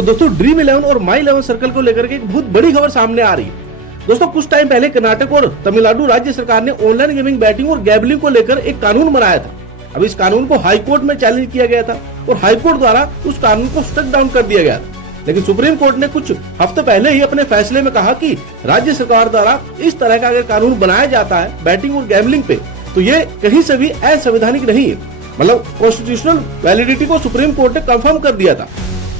तो दोस्तों ड्रीम 11 और माई 11 सर्कल को लेकर के एक बहुत बड़ी खबर सामने आ रही है। दोस्तों कुछ टाइम पहले कर्नाटक और तमिलनाडु राज्य सरकार ने ऑनलाइन गेमिंग, बैटिंग और गैम्बलिंग को लेकर एक कानून बनाया था। अब इस कानून को हाई कोर्ट में चैलेंज किया गया था और हाई कोर्ट द्वारा उस कानून को स्ट्रक डाउन कर दिया गया था। लेकिन सुप्रीम कोर्ट ने कुछ हफ्ते पहले ही अपने फैसले में कहा कि राज्य सरकार द्वारा इस तरह का अगर कानून बनाया जाता है बैटिंग और गैम्बलिंग पे, तो ये कहीं से भी असंवैधानिक नहीं है। मतलब कॉन्स्टिट्यूशनल वैलिडिटी को सुप्रीम कोर्ट ने कंफर्म कर दिया था।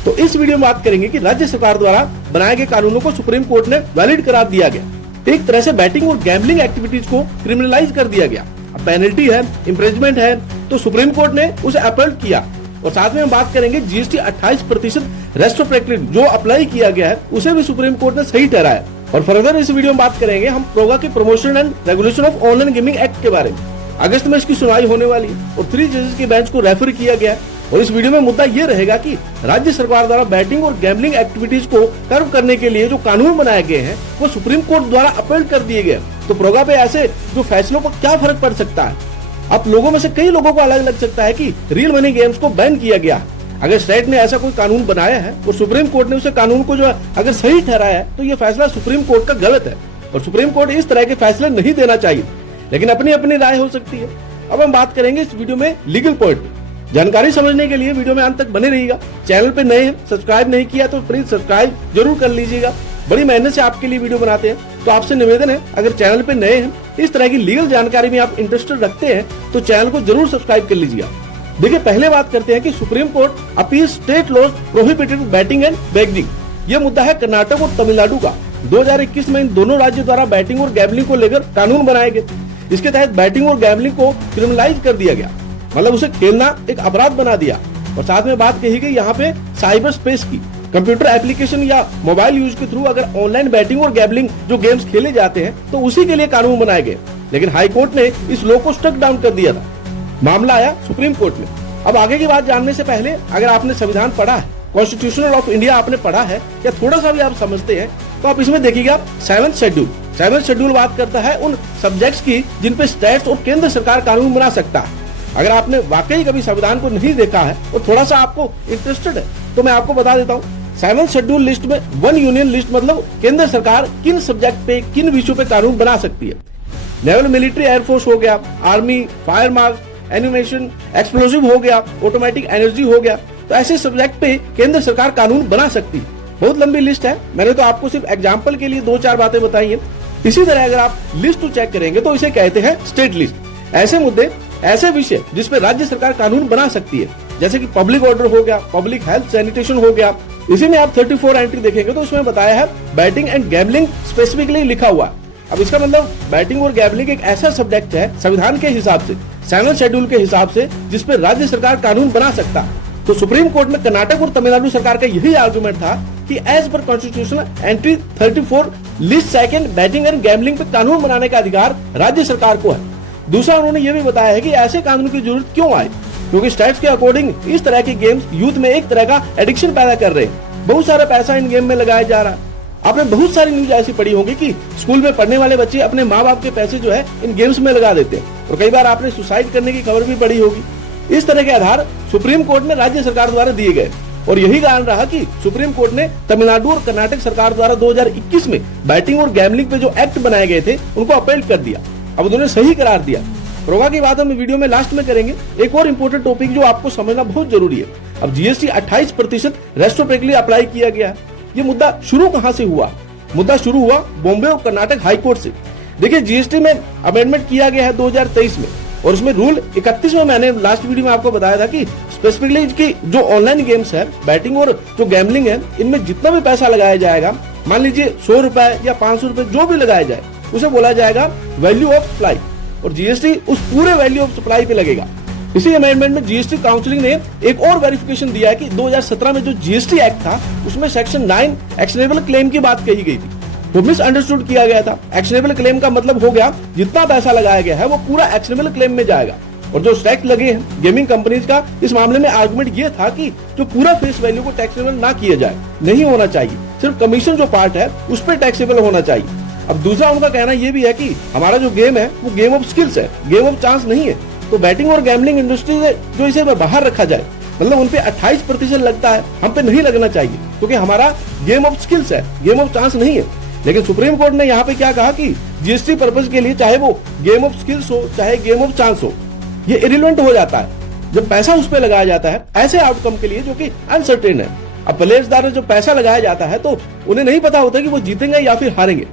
तो इस वीडियो में बात करेंगे कि राज्य सरकार द्वारा बनाए गए कानूनों को सुप्रीम कोर्ट ने वैलिड करार दिया गया। एक तरह से बैटिंग और गैम्बलिंग एक्टिविटीज को क्रिमिनलाइज कर दिया गया। अब पेनल्टी है, इम्प्रिजमेंट है, तो सुप्रीम कोर्ट ने उसे अपील किया। और साथ में हम बात करेंगे जीएसटी 28% रेस्ट्रोस्पेक्टिव जो अप्लाई किया गया है उसे भी सुप्रीम कोर्ट ने सही ठहराया। और फर्दर इस वीडियो में बात करेंगे हम प्रोगा के promotion and regulation of online gaming act के बारे में। अगस्त में इसकी सुनवाई होने वाली है और 3 जजेस के बेंच को रेफर किया गया है। और इस वीडियो में मुद्दा ये रहेगा कि राज्य सरकार द्वारा बैटिंग और गैम्बलिंग एक्टिविटीज को कर्व करने के लिए जो कानून बनाए गए हैं वो सुप्रीम कोर्ट द्वारा अपील कर दिए गए। तो प्रोगा पे ऐसे जो फैसलों पर क्या फर्क पड़ सकता है? अब लोगों में से कई लोगों को अलग लग सकता है कि रियल मनी गेम्स को बैन किया गया। अगर स्टेट ने ऐसा कोई कानून बनाया है और सुप्रीम कोर्ट ने उसे कानून को जो अगर सही ठहराया है, तो ये फैसला सुप्रीम कोर्ट का गलत है और सुप्रीम कोर्ट इस तरह के फैसले नहीं देना चाहिए। लेकिन अपनी अपनी राय हो सकती है। अब हम बात करेंगे इस वीडियो में लीगल पॉइंट। जानकारी समझने के लिए वीडियो में अंत तक बने रहिएगा। चैनल पे नए हैं, सब्सक्राइब नहीं किया तो प्लीज सब्सक्राइब जरूर कर लीजिएगा। बड़ी मेहनत से आपके लिए वीडियो बनाते हैं, तो आपसे निवेदन है अगर चैनल पे नए हैं, इस तरह की लीगल जानकारी में आप इंटरेस्टेड रखते हैं तो चैनल को जरूर सब्सक्राइब कर लीजिएगा। देखिए पहले बात करते हैं कि Supreme Court appeal state laws prohibited betting and gambling. ये मुद्दा है कर्नाटक और तमिलनाडु का। 2021 में इन दोनों राज्यों द्वारा बैटिंग और गैम्बलिंग को लेकर कानून बनाए गए। इसके तहत बैटिंग और गैम्बलिंग को क्रिमिनलाइज कर दिया गया, मतलब उसे खेलना एक अपराध बना दिया। और साथ में बात कही गई यहाँ पे साइबर स्पेस की। कंप्यूटर एप्लीकेशन या मोबाइल यूज के थ्रू अगर ऑनलाइन बैटिंग और गैम्बलिंग जो गेम्स खेले जाते हैं तो उसी के लिए कानून बनाए गए। लेकिन हाई कोर्ट ने इस लॉ को स्ट्रक डाउन कर दिया था। मामला आया सुप्रीम कोर्ट में। अब आगे की बात जानने से पहले अगर आपने संविधान पढ़ा है, कॉन्स्टिट्यूशन ऑफ इंडिया आपने पढ़ा है या थोड़ा सा भी आप समझते हैं, तो आप इसमें देखिएगा 7th शेड्यूल। 7th शेड्यूल बात करता है उन सब्जेक्ट्स की जिन पे स्टेट्स और केंद्र सरकार कानून बना सकता है। अगर आपने वाकई कभी संविधान को नहीं देखा है और थोड़ा सा आपको इंटरेस्टेड है तो मैं आपको बता देता हूँ। 7th शेड्यूल लिस्ट में वन यूनियन लिस्ट, मतलब केंद्र सरकार किन सब्जेक्ट पे, किन विषयों पे कानून बना सकती है। नेवल मिलिट्री एयरफोर्स हो गया, army, fire marks, animation, explosive हो गया, ऑटोमेटिक एनर्जी हो गया। तो ऐसे सब्जेक्ट पे केंद्र सरकार कानून बना सकती है। बहुत लंबी लिस्ट है, मैंने तो आपको सिर्फ एग्जाम्पल के लिए 2-4 बातें बताई है। इसी तरह अगर आप लिस्ट चेक करेंगे तो इसे कहते हैं स्टेट लिस्ट। ऐसे मुद्दे, ऐसे विषय जिसपे राज्य सरकार कानून बना सकती है, जैसे कि पब्लिक ऑर्डर हो गया, पब्लिक हेल्थ सैनिटेशन हो गया। इसी में आप 34 एंट्री देखेंगे तो उसमें बताया है बैटिंग एंड गैम्बलिंग स्पेसिफिकली लिखा हुआ है। अब इसका मतलब बैटिंग और गैम्बलिंग एक ऐसा सब्जेक्ट है संविधान के हिसाब से, 7th शेड्यूल के हिसाब से, जिसपे राज्य सरकार कानून बना सकता है। तो सुप्रीम कोर्ट में कर्नाटक और तमिलनाडु सरकार का यही आर्गुमेंट था कि एज पर constitution entry 34 list second betting and gambling पे कानून बनाने का अधिकार राज्य सरकार को है। दूसरा, उन्होंने ये भी बताया है कि ऐसे कानून की जरूरत क्यों आए, क्योंकि स्टैट्स के अकॉर्डिंग इस तरह के गेम्स यूथ में एक तरह का एडिक्शन पैदा कर रहे हैं। बहुत सारा पैसा इन गेम में लगाया जा रहा है। आपने बहुत सारी न्यूज ऐसी पढ़ी होगी कि स्कूल में पढ़ने वाले बच्चे अपने माँ बाप के पैसे जो है इन गेम्स में लगा देते हैं। और कई बार आपने सुसाइड करने की खबर भी पढ़ी होगी। इस तरह के आधार सुप्रीम कोर्ट में राज्य सरकार द्वारा दिए गए और यही कारण रहा कि सुप्रीम कोर्ट ने तमिलनाडु और कर्नाटक सरकार द्वारा 2021 में बैटिंग और गैम्बलिंग पे जो एक्ट बनाए गए थे उनको अपील कर दिया। अब उन्होंने सही करार दिया। प्रोगा की बात हम वीडियो में लास्ट में करेंगे। एक और इम्पोर्टेंट टॉपिक जो आपको समझना बहुत जरूरी है। अब जीएसटी 28% रेस्ट्रोस्पेक्टिवली अप्लाई किया गया। ये मुद्दा शुरू कहां से हुआ? मुद्दा शुरू हुआ बॉम्बे और कर्नाटक हाई कोर्ट से। देखिए जीएसटी में अमेंडमेंट किया गया है 2023 में और उसमें रूल 31 में मैंने लास्ट वीडियो में आपको बताया था कि स्पेसिफिकली की जो ऑनलाइन गेम्स है, बैटिंग और जो गैम्बलिंग है, इनमें जितना भी पैसा लगाया जाएगा, मान लीजिए 100 रुपए या 500 रुपए जो भी लगाया जाए, उसे बोला जाएगा वैल्यू ऑफ सप्लाई और जीएसटी उस पूरे वैल्यू ऑफ सप्लाई पे लगेगा। इसी अमेंडमेंट में जीएसटी काउंसिल ने एक और वेरिफिकेशन दिया है कि 2017 में जो जीएसटी एक्ट था उसमें सेक्शन 9 एक्शनेबल क्लेम की बात कही गई थी। वो मिसअंडरस्टूड किया गया था। एक्शनेबल क्लेम का मतलब हो गया जितना पैसा लगाया गया है वो पूरा एक्शनेबल क्लेम में जाएगा। और जो टैक्स लगे हैं गेमिंग कंपनीज का, इस मामले में आर्गुमेंट ये था कि जो पूरा फेस वैल्यू को टैक्सेबल ना किया जाए, नहीं होना चाहिए, सिर्फ कमीशन जो पार्ट है उस पर टैक्सेबल होना चाहिए। अब दूसरा उनका कहना ये भी है कि हमारा जो गेम है वो गेम ऑफ स्किल्स है, गेम ऑफ चांस नहीं है। तो बैटिंग और गैम्बलिंग इंडस्ट्री से जो इसे बाहर रखा जाए, मतलब उन पे 28% लगता है, हम पे नहीं लगना चाहिए क्योंकि हमारा गेम ऑफ स्किल्स है, गेम ऑफ चांस नहीं है। लेकिन सुप्रीम कोर्ट ने यहाँ पे क्या कहा कि जीएसटी पर्पज के लिए चाहे वो गेम ऑफ स्किल्स हो चाहे गेम ऑफ चांस हो, ये इरिलेवेंट हो जाता है जब पैसा उस पर लगाया जाता है ऐसे आउटकम के लिए जो कि अनसर्टेन है। अब प्लेयर्स द्वारा जो पैसा लगाया जाता है तो उन्हें नहीं पता होता कि वो जीतेंगे या फिर हारेंगे,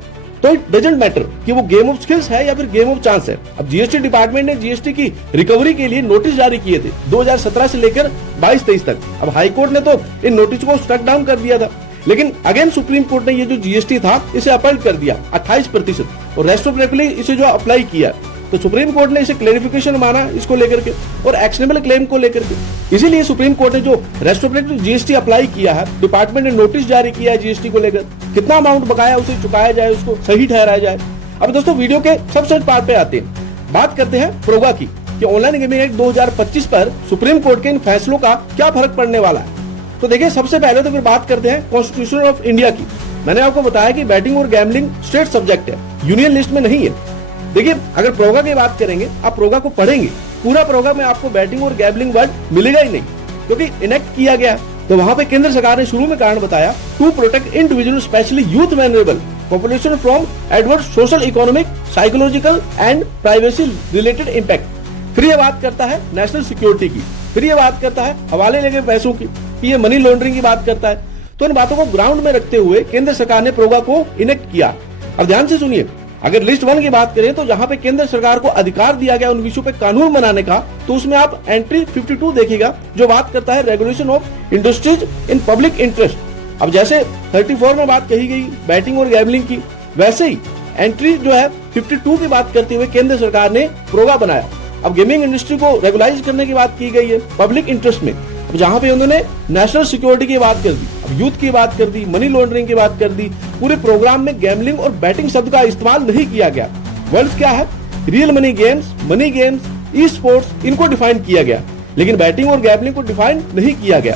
तो इट डजंट मैटर कि वो गेम ऑफ स्किल्स है या फिर गेम ऑफ चांस है। अब जीएसटी डिपार्टमेंट ने जीएसटी की रिकवरी के लिए नोटिस जारी किए थे 2017 से लेकर 22-23 तक। अब हाई कोर्ट ने तो इन नोटिस को स्ट्रक डाउन कर दिया था, लेकिन अगेन सुप्रीम कोर्ट ने ये जो जीएसटी था इसे अपील कर दिया 28% और रेस्ट्रोस्पेक्टिवली इसे जो अप्लाई किया। तो सुप्रीम कोर्ट ने इसे क्लेरिफिकेशन माना इसको लेकर के और एक्शनेबल क्लेम को लेकर के। इसीलिए सुप्रीम कोर्ट ने जो रेस्ट्रोस्पेक्टिव जीएसटी अप्लाई किया है, डिपार्टमेंट ने नोटिस जारी किया है जीएसटी को लेकर, कितना अमाउंट बकाया उसे चुकाया जाए, उसको सही ठहराया जाए। अब दोस्तों वीडियो के सबसे पार्ट पे आते हैं, बात करते हैं प्रोगा की कि ऑनलाइन गेमिंग एक्ट 2025 पर सुप्रीम कोर्ट के इन फैसलों का क्या फर्क पड़ने वाला है। तो देखिए सबसे पहले तो फिर बात करते हैं कॉन्स्टिट्यूशन ऑफ इंडिया की। मैंने आपको बताया कि बैटिंग और गैम्बलिंग स्टेट सब्जेक्ट है, यूनियन लिस्ट में नहीं है। देखिए अगर प्रोगा की बात करेंगे, आप प्रोगा को पढ़ेंगे, पूरा प्रोगा में आपको बैटिंग और गैम्बलिंग वर्ड मिलेगा ही नहीं क्योंकि इनेक्ट किया गया। तो वहां पे केंद्र सरकार ने शुरू में कारण बताया to protect individual specially youth vulnerable population from adverse social economic psychological and privacy related impact. फिर ये बात करता है नेशनल सिक्योरिटी की, फिर ये बात करता है हवाले लगे पैसों की, ये मनी लॉन्ड्रिंग की बात करता है। तो इन बातों को ग्राउंड में रखते हुए केंद्र सरकार ने प्रोगा को इनेक्ट किया। अब ध्यान से सुनिए, अगर लिस्ट 1 की बात करें तो जहां पे केंद्र सरकार को अधिकार दिया गया उन विषयों पे कानून बनाने का, तो उसमें आप एंट्री 52 देखिएगा जो बात करता है regulation of industries in public interest. अब जैसे 34 में बात कही गई बैटिंग और गैम्बलिंग की, वैसे ही एंट्री जो है 52 की बात करते हुए केंद्र सरकार ने प्रोगा बनाया। अब गेमिंग इंडस्ट्री को रेगुलाइज करने की बात की गई है पब्लिक इंटरेस्ट में, जहां पे उन्होंने नेशनल सिक्योरिटी की बात कर दी, अब यूथ की बात कर दी, मनी लॉन्ड्रिंग की बात कर दी। पूरे प्रोग्राम में गैम्बलिंग और बैटिंग शब्द का इस्तेमाल नहीं किया गया। वर्ड्स क्या है, real money games, money games, e sports, इनको डिफाइन किया गया, लेकिन बैटिंग और गैम्बलिंग को डिफाइन नहीं किया गया।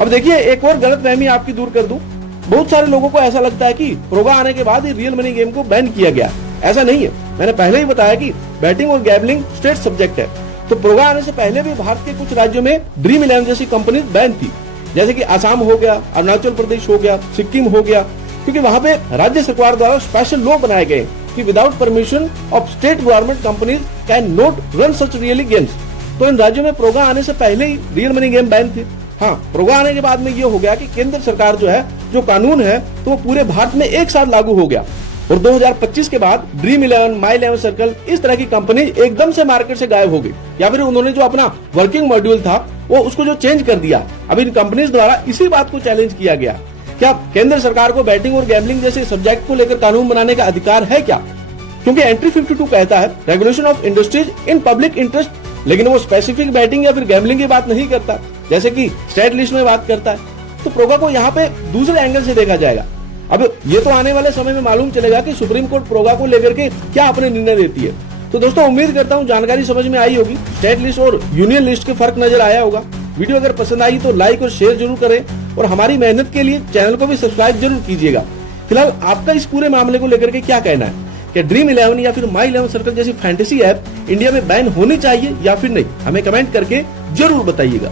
अब देखिए एक और गलतफहमी आपकी दूर कर दूं, बहुत सारे लोगों को ऐसा लगता है कि प्रोगा आने के बाद ही रियल मनी गेम को बैन किया गया। ऐसा नहीं है, मैंने पहले ही बताया कि बैटिंग और गैम्बलिंग स्टेट सब्जेक्ट है। तो प्रोगा आने से पहले भी भारत के कुछ राज्यों में ड्रीम 11 जैसी कंपनी बैन थी, जैसे कि आसाम हो गया, अरुणाचल प्रदेश हो गया, सिक्किम हो गया, क्योंकि वहां पे राज्य सरकार द्वारा स्पेशल लॉ बनाए गए कि without permission of state government companies can not run such really games. तो इन राज्यों में प्रोगा आने से पहले ही रियल मनी गेम बैन थे। हाँ, प्रोगा आने के बाद में ये हो गया कि केंद्र सरकार जो है, जो कानून है तो वो पूरे भारत में एक साथ लागू हो गया और 2025 के बाद ड्रीम 11, माई 11 सर्कल, इस तरह की कंपनी एकदम से मार्केट से गायब हो गई, या फिर उन्होंने जो अपना वर्किंग मॉड्यूल था वो उसको जो चेंज कर दिया। अब इन कंपनीज द्वारा इसी बात को चैलेंज किया गया, क्या केंद्र सरकार को बैटिंग और गैम्बलिंग जैसे सब्जेक्ट को लेकर कानून बनाने का अधिकार है क्या? क्योंकि एंट्री 52 कहता है regulation of industries in public interest, लेकिन वो स्पेसिफिक बैटिंग या फिर गैम्बलिंग की बात नहीं करता, जैसे कि स्टेट लिस्ट में बात करता है। तो प्रोगा को यहाँ पे दूसरे एंगल से देखा जाएगा। अब ये तो आने वाले समय में मालूम चलेगा कि सुप्रीम कोर्ट प्रोगा को लेकर के क्या अपने निर्णय देती है। तो दोस्तों उम्मीद करता हूँ जानकारी समझ में आई होगी, स्टेट लिस्ट और यूनियन लिस्ट के फर्क नजर आया होगा। वीडियो अगर पसंद आई तो लाइक और शेयर जरूर करें और हमारी मेहनत के लिए चैनल को भी सब्सक्राइब जरूर कीजिएगा। फिलहाल आपका इस पूरे मामले को लेकर के क्या कहना है, क्या ड्रीम 11 या फिर माई 11 सर्कल जैसी फैंटेसी ऐप इंडिया में बैन होनी चाहिए या फिर नहीं, हमें कमेंट करके जरूर बताइएगा।